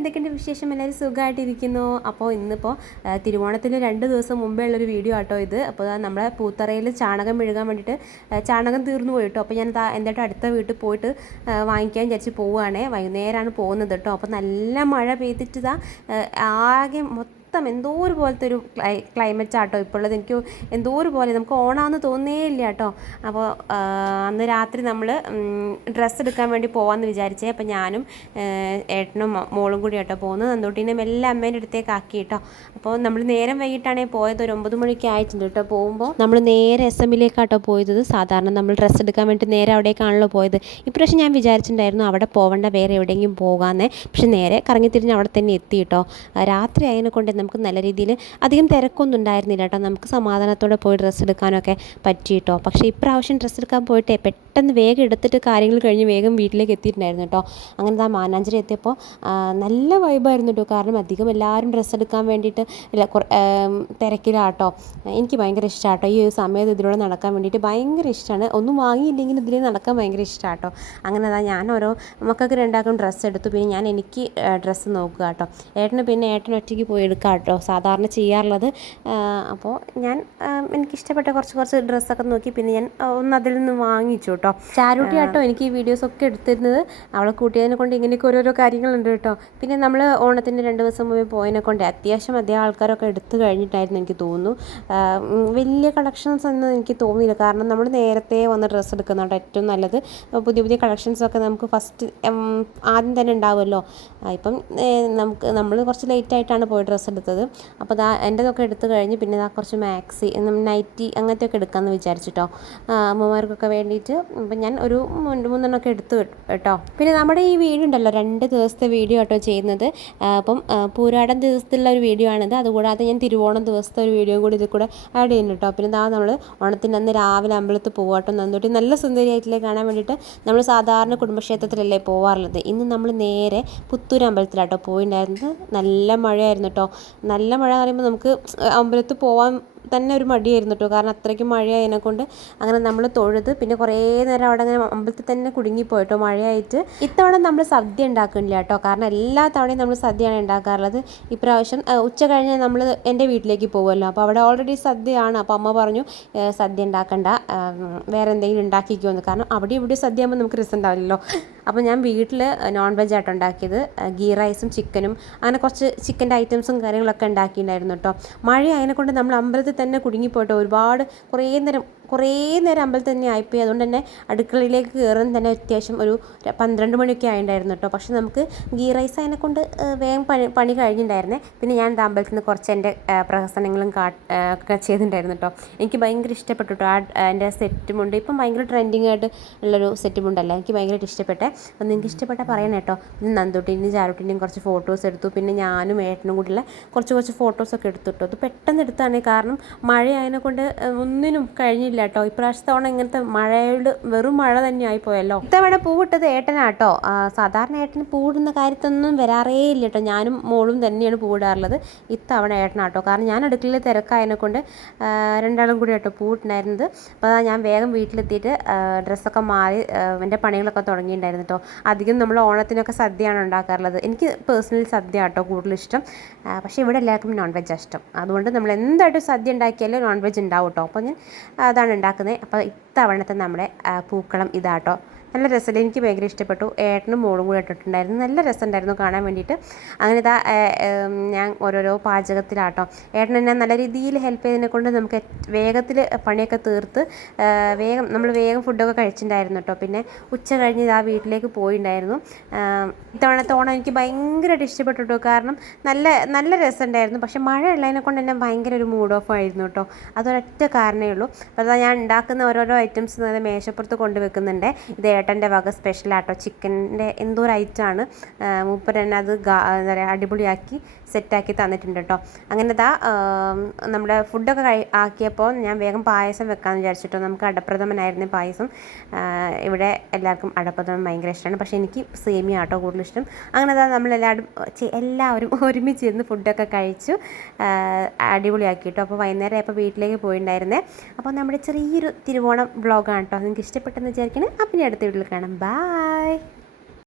എന്തൊക്കെയുണ്ട് വിശേഷം? എല്ലാവരും സുഖമായിട്ടിരിക്കുന്നു. അപ്പോൾ ഇന്നിപ്പോൾ തിരുവോണത്തിന് 2 ദിവസം മുമ്പേ ഉള്ളൊരു വീഡിയോ ആട്ടോ ഇത്. അപ്പോൾ നമ്മുടെ പൂത്തറയിൽ ചാണകം മെഴുകാൻ വേണ്ടിയിട്ട് ചാണകം തീർന്നു പോയിട്ടോ. അപ്പോൾ ഞാൻ എന്തായിട്ട് അടുത്ത വീട്ടിൽ പോയിട്ട് വാങ്ങിക്കാൻ വിചാരിച്ച് പോവുകയാണേ. വൈകുന്നേരമാണ് പോകുന്നത് കേട്ടോ. അപ്പോൾ നല്ല മഴ പെയ്തിട്ട് ആകെ എന്തോ ഒരു പോലത്തെ ഒരു ക്ലൈമറ്റ് ആട്ടോ ഇപ്പോൾ ഉള്ളത്. എനിക്ക് എന്തോ ഒരു പോലെ നമുക്ക് ഓണാന്ന് തോന്നേ ഇല്ല കേട്ടോ. അപ്പോൾ അന്ന് രാത്രി നമ്മൾ ഡ്രസ്സ് എടുക്കാൻ വേണ്ടി പോകാമെന്ന് വിചാരിച്ചേ. അപ്പോൾ ഞാനും ഏട്ടനും മോളും കൂടി കേട്ടോ പോകുന്നത്. നന്ദൂട്ടീനെ എല്ലാം അമ്മേൻ്റെ അടുത്തേക്ക് ആക്കി കേട്ടോ. അപ്പോൾ നമ്മൾ നേരം വൈകിട്ടാണേ പോയത്. ഒരു 9 മണിക്ക് ആയിട്ടുണ്ട് കേട്ടോ. പോകുമ്പോൾ നമ്മൾ നേരെ SM-ലേക്കാട്ടോ പോയത്. സാധാരണ നമ്മൾ ഡ്രസ്സ് എടുക്കാൻ വേണ്ടി നേരെ അവിടേക്കാണല്ലോ പോയത്. ഇപ്രാവശ്യം ഞാൻ വിചാരിച്ചിട്ടുണ്ടായിരുന്നു അവിടെ പോകേണ്ട, വേറെ എവിടെയെങ്കിലും പോകാമെന്നേ. പക്ഷെ നേരെ കറങ്ങിത്തിരിഞ്ഞ് അവിടെ തന്നെ എത്തി കേട്ടോ. രാത്രി അതിനെ കൊണ്ട് നമുക്ക് നല്ല രീതിയിൽ അധികം തിരക്കൊന്നും ഉണ്ടായിരുന്നില്ല കേട്ടോ. നമുക്ക് സമാധാനത്തോടെ പോയി ഡ്രസ്സ് എടുക്കാനൊക്കെ പറ്റി കേട്ടോ. പക്ഷേ ഇപ്രാവശ്യം ഡ്രസ്സ് എടുക്കാൻ പോയിട്ട് പെട്ടെന്ന് വേഗം എടുത്തിട്ട് കാര്യങ്ങൾ കഴിഞ്ഞ് വേഗം വീട്ടിലേക്ക് എത്തിയിട്ടുണ്ടായിരുന്നു കേട്ടോ. അങ്ങനെ മാനാഞ്ചേരി എത്തിയപ്പോൾ നല്ല വൈബായിരുന്നു കേട്ടോ. കാരണം അധികം എല്ലാവരും ഡ്രസ്സ് എടുക്കാൻ വേണ്ടിയിട്ട് തിരക്കിലാട്ടോ. എനിക്ക് ഭയങ്കര ഇഷ്ടമാട്ടോ ഈ ഒരു സമയത്ത് ഇതിലൂടെ നടക്കാൻ വേണ്ടിയിട്ട് ഭയങ്കര ഇഷ്ടമാണ്. ഒന്നും വാങ്ങിയില്ലെങ്കിൽ ഇതിൽ നടക്കാൻ ഭയങ്കര ഇഷ്ടമാട്ടോ. അങ്ങനെ ഞാൻ ഓരോ മക്കൾക്ക് രണ്ടാക്കും ഡ്രസ്സ് എടുത്തു. പിന്നെ ഞാൻ എനിക്ക് ഡ്രസ്സ് നോക്കുക കേട്ടോ. ഏട്ടൻ ഒറ്റയ്ക്ക് പോയി എടുക്കാം കേട്ടോ സാധാരണ ചെയ്യാറുള്ളത്. അപ്പോൾ ഞാൻ എനിക്കിഷ്ടപ്പെട്ട കുറച്ച് ഡ്രസ്സൊക്കെ നോക്കി പിന്നെ ഞാൻ അതിൽ നിന്ന് വാങ്ങിച്ചു കേട്ടോ. ചാരൂട്ടി കേട്ടോ എനിക്ക് ഈ വീഡിയോസൊക്കെ എടുത്തിരുന്നത്. അവളെ കൂട്ടിയതിനെ കൊണ്ട് ഇങ്ങനെയൊക്കെ ഓരോരോ കാര്യങ്ങളുണ്ട് കേട്ടോ. പിന്നെ നമ്മൾ ഓണത്തിന് 2 ദിവസം മുമ്പേ പോയതിനെ കൊണ്ട് അത്യാവശ്യം ആൾക്കാരൊക്കെ എടുത്തു കഴിഞ്ഞിട്ടായിരുന്നു എനിക്ക് തോന്നുന്നു. വലിയ കളക്ഷൻസ് ഒന്നും എനിക്ക് തോന്നിയില്ല. കാരണം നമ്മൾ നേരത്തെ വന്ന് ഡ്രസ്സ് എടുക്കുന്നതാണ് ഏറ്റവും നല്ലത്. പുതിയ കളക്ഷൻസൊക്കെ നമുക്ക് ഫസ്റ്റ് ആദ്യം തന്നെ ഉണ്ടാവുമല്ലോ. ഇപ്പം നമ്മൾ കുറച്ച് ലേറ്റായിട്ടാണ് പോയി ഡ്രസ്സ് എടുത്തത്. അപ്പോൾ എൻ്റെതൊക്കെ എടുത്തു കഴിഞ്ഞ് പിന്നെ കുറച്ച് മാക്സി നൈറ്റി അങ്ങനത്തെയൊക്കെ എടുക്കാമെന്ന് വിചാരിച്ചിട്ടോ. അമ്മമാർക്കൊക്കെ വേണ്ടിയിട്ട് അപ്പം ഞാൻ ഒരു 3-4 എടുത്തു കേട്ടോ. പിന്നെ നമ്മുടെ ഈ വീഡിയോ ഉണ്ടല്ലോ 2 ദിവസത്തെ വീഡിയോ കേട്ടോ ചെയ്യുന്നത്. അപ്പം പൂരാടൻ ദിവസത്തിലുള്ള ഒരു വീഡിയോ ആണിത്. അതുകൂടാതെ ഞാൻ തിരുവോണം ദിവസത്തെ ഒരു വീഡിയോ കൂടി ഇതിൽ കൂടെ ആഡ് ചെയ്യുന്നു കേട്ടോ. പിന്നെ നമ്മൾ ഓണത്തിൻ്റെ അന്ന് രാവിലെ അമ്പലത്തിൽ പോകാട്ടോ. നന്ദൂട്ടി നല്ല സുന്ദരിയായിട്ടില്ലേ കാണാൻ വേണ്ടിയിട്ട്. നമ്മൾ സാധാരണ കുടുംബക്ഷേത്രത്തിലല്ലേ പോകാറുള്ളത്. ഇന്ന് നമ്മൾ നേരെ പുത്തൂർ അമ്പലത്തിലാട്ടോ പോയിട്ടുണ്ടായിരുന്നത്. നല്ല മഴയായിരുന്നു കേട്ടോ. നല്ല മഴ പറയുമ്പോൾ നമുക്ക് അമ്പലത്തിൽ പോകാൻ തന്നെ ഒരു മടിയായിരുന്നു കേട്ടോ. കാരണം അത്രയ്ക്ക് മഴയായതിനെ കൊണ്ട് അങ്ങനെ നമ്മൾ തൊഴുത് പിന്നെ കുറേ നേരം അവിടെ അങ്ങനെ അമ്പലത്തിൽ തന്നെ കുടുങ്ങിപ്പോയിട്ടോ മഴയായിട്ട്. ഇത്തവണ നമ്മൾ സദ്യ ഉണ്ടാക്കുന്നില്ല കേട്ടോ. കാരണം എല്ലാ തവണയും നമ്മൾ സദ്യയാണ് ഉണ്ടാക്കാറുള്ളത്. ഇപ്രാവശ്യം ഉച്ച കഴിഞ്ഞ് നമ്മൾ എൻ്റെ വീട്ടിലേക്ക് പോകുമല്ലോ. അപ്പോൾ അവിടെ ഓൾറെഡി സദ്യയാണ്. അപ്പോൾ അമ്മ പറഞ്ഞു സദ്യ ഉണ്ടാക്കണ്ട, വേറെ എന്തെങ്കിലും ഉണ്ടാക്കിക്കുമെന്ന്. കാരണം അവിടെ ഇവിടെ സദ്യ ആകുമ്പോൾ നമുക്ക് രസം ഉണ്ടാവില്ലല്ലോ. അപ്പോൾ ഞാൻ വീട്ടിൽ നോൺ വെജ് ആയിട്ട് ഉണ്ടാക്കിയത്. ഗീ റൈസും ചിക്കനും അങ്ങനെ കുറച്ച് ചിക്കൻ്റെ ഐറ്റംസും കാര്യങ്ങളൊക്കെ ഉണ്ടാക്കിയിട്ടുണ്ടായിരുന്നു കേട്ടോ. മഴ അതിനെക്കൊണ്ട് നമ്മൾ അമ്പലത്തിൽ തന്നെ കുടുങ്ങിപ്പോയിട്ട് കുറേ നേരം അമ്പലത്തിൽ തന്നെ ആയിപ്പോയി. അതുകൊണ്ട് തന്നെ അടുക്കളയിലേക്ക് കയറാൻ തന്നെ അത്യാവശ്യം ഒരു 12 മണിയൊക്കെ ആയിട്ടുണ്ടായിരുന്നു കേട്ടോ. പക്ഷെ നമുക്ക് ഗീ റൈസ് അതിനെക്കൊണ്ട് വേഗം പണി കഴിഞ്ഞിട്ടുണ്ടായിരുന്നേ. പിന്നെ ഞാൻ അമ്പലത്തിൽ നിന്ന് കുറച്ച് എൻ്റെ പ്രഹസനങ്ങളും ഒക്കെ ചെയ്തിട്ടുണ്ടായിരുന്നു കേട്ടോ. എനിക്ക് ഭയങ്കര ഇഷ്ടപ്പെട്ടു കേട്ടോ. എൻ്റെ സെറ്റുമുണ്ട് ഇപ്പം ഭയങ്കര ട്രെൻഡിങ് ആയിട്ട് ഉള്ളൊരു സെറ്റുമുണ്ടല്ലോ. എനിക്ക് ഭയങ്കരമായിട്ട് ഇഷ്ടപ്പെട്ടെ. അപ്പം നിങ്ങൾക്ക് ഇഷ്ടപ്പെട്ടാൽ പറയണം കേട്ടോ. പിന്നെ നന്ദൂട്ടീൻ്റെയും ചാരൂട്ടീൻ്റെയും കുറച്ച് ഫോട്ടോസ് എടുത്തു. പിന്നെ ഞാനും ഏട്ടനും കൂടിയുള്ള കുറച്ച് ഫോട്ടോസൊക്കെ എടുത്തു കേട്ടോ. അത് പെട്ടെന്ന് എടുത്താണ്. കാരണം മഴ അതിനെക്കൊണ്ട് ഒന്നിനും കഴിഞ്ഞില്ല കേട്ടോ. ഇപ്രാവശ്യത്തെ തവണ ഇങ്ങനത്തെ മഴയോട് വെറും മഴ തന്നെ ആയിപ്പോയല്ലോ. ഇത്തവണ പൂവിട്ടത് ഏട്ടനാട്ടോ. സാധാരണ ഏട്ടന് പൂവിടുന്ന കാര്യത്തൊന്നും വരാറേ ഇല്ല കേട്ടോ. ഞാനും മോളും തന്നെയാണ് പൂവിടാറുള്ളത്. ഇത്തവണ ഏട്ടനാട്ടോ. കാരണം ഞാൻ അടുക്കളയിൽ തിരക്കായതിനെ കൊണ്ട് രണ്ടാളും കൂടി കേട്ടോ പൂവിട്ടുണ്ടായിരുന്നത്. അപ്പോൾ ഞാൻ വേഗം വീട്ടിലെത്തിയിട്ട് ഡ്രസ്സൊക്കെ മാറി എൻ്റെ പണികളൊക്കെ തുടങ്ങിയിട്ടുണ്ടായിരുന്നു കേട്ടോ. അധികം നമ്മൾ ഓണത്തിനൊക്കെ സദ്യയാണ് ഉണ്ടാക്കാറുള്ളത്. എനിക്ക് പേഴ്സണലി സദ്യ കേട്ടോ കൂടുതലിഷ്ടം. പക്ഷേ ഇവിടെ എല്ലാവർക്കും നോൺ വെജ് ഇഷ്ടം. അതുകൊണ്ട് നമ്മൾ എന്തായിട്ടും സദ്യ ഉണ്ടാക്കിയാലും നോൺ വെജ് ഉണ്ടാവും കേട്ടോ. അപ്പോൾ ഞാൻ അതാണ് ഉണ്ടാക്കുന്നത്. അപ്പോൾ ഇത്തവണത്തെ നമ്മുടെ പൂക്കളം ഇതാട്ടോ. നല്ല രസമില്ല, എനിക്ക് ഭയങ്കര ഇഷ്ടപ്പെട്ടു. ഏട്ടനും മോളും കൂടെ ഇട്ടിട്ടുണ്ടായിരുന്നു. നല്ല രസമുണ്ടായിരുന്നു കാണാൻ വേണ്ടിയിട്ട്. അങ്ങനെ ഞാൻ ഓരോരോ പാചകത്തിലാട്ടോ. ഏട്ടൻ എന്നെ നല്ല രീതിയിൽ ഹെൽപ്പ് ചെയ്തതിനെ കൊണ്ട് നമുക്ക് വേഗത്തിൽ പണിയൊക്കെ തീർത്ത് നമ്മൾ വേഗം ഫുഡൊക്കെ കഴിച്ചിട്ടുണ്ടായിരുന്നു കേട്ടോ. പിന്നെ ഉച്ച കഴിഞ്ഞ് വീട്ടിലേക്ക് പോയിട്ടുണ്ടായിരുന്നു. ഇത്തവണത്തെ ഓണം എനിക്ക് ഭയങ്കരമായിട്ട് ഇഷ്ടപ്പെട്ടു കേട്ടോ. കാരണം നല്ല രസമുണ്ടായിരുന്നു. പക്ഷേ മഴ ഉള്ളതിനെ കൊണ്ട് തന്നെ ഭയങ്കര ഒരു മൂഡ് ഓഫ് ആയിരുന്നു കേട്ടോ. അതൊരൊറ്റ കാരണമേ ഉള്ളൂ. അപ്പോൾ ഞാൻ ഉണ്ടാക്കുന്ന ഓരോരോ ഐറ്റംസ് മേശപ്പുറത്ത് കൊണ്ടുവെക്കുന്നുണ്ട്. ഇത് ഏട്ടൻ്റെ വക സ്പെഷ്യലാട്ടോ. ചിക്കൻ്റെ എന്തോ ഒരു ഐറ്റമാണ്. മൂപ്പർ തന്നെ അത് എന്താ പറയുക അടിപൊളിയാക്കി സെറ്റാക്കി തന്നിട്ടുണ്ട് കേട്ടോ. അങ്ങനെ നമ്മുടെ ഫുഡൊക്കെ ആക്കിയപ്പോൾ ഞാൻ വേഗം പായസം വെക്കാമെന്ന് വിചാരിച്ചിട്ടോ. നമുക്ക് അടപ്രഥമനായിരുന്നു പായസം. ഇവിടെ എല്ലാവർക്കും അടപ്രഥമൻ ഭയങ്കര ഇഷ്ടമാണ്. പക്ഷേ എനിക്ക് സേമിയ ആട്ടോ കൂടുതലിഷ്ടം. അങ്ങനെ എല്ലാവരും ഒരുമിച്ചിരുന്ന് ഫുഡൊക്കെ കഴിച്ചു അടിപൊളിയാക്കി കേട്ടോ. അപ്പോൾ വൈകുന്നേരം ആയപ്പോൾ വീട്ടിലേക്ക് പോയിട്ടുണ്ടായിരുന്നേ. അപ്പോൾ നമ്മുടെ ചെറിയൊരു തിരുവോണം വ്ളോഗാണ് കേട്ടോ. നിങ്ങൾക്ക് ഇഷ്ടപ്പെട്ടെന്ന് വിചാരിക്കണം. അപ്പം ഇനി അടുത്ത വീട്ടിൽ കാണാം. ബൈ.